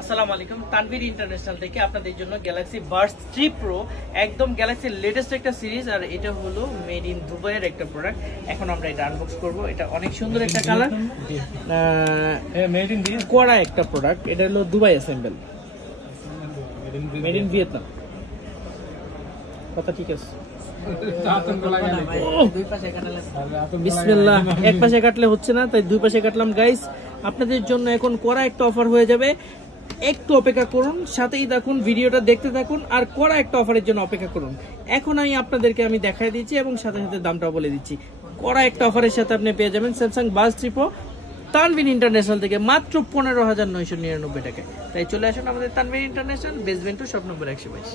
আসসালামু আলাইকুম, তানভীর ইন্টারন্যাশনাল থেকে আপনাদের জন্য গ্যালাক্সি বাডস 3 প্রো, একদম গ্যালাক্সির লেটেস্ট একটা সিরিজ। আর এটা হলো মেড ইন দুবাইয়ের একটা প্রোডাক্ট। এখন আমরা এটা আনবক্স করব। এটা অনেক সুন্দর একটা কালার, মেড ইন করা একটা প্রোডাক্ট। এটা হলো Dubai assemble, made in Vietnam. কথা ঠিক আছে? বিসমিল্লাহ। এক পাশে কাটলে হচ্ছে না, তাই দুই পাশে কাটলাম। গাইস, আপনাদের জন্য এখন করা একটা অফার হয়ে যাবে, একটু অপেক্ষা করুন, সাথেই দেখুন, ভিডিওটা দেখতে থাকুন, আর করা একটা অফারের জন্য অপেক্ষা করুন। এখন আপনাদেরকে আমি দেখাই দিচ্ছি এবং সাথে সাথে দামটাও বলে দিচ্ছি। করা একটা অফারের সাথে আপনি পেয়ে যাবেন Samsung buds 3 pro Tanvir international থেকে মাত্র 15,999 টাকায়। তাই চলে আসুন আমাদের Tanvir international, basement two shop number 122।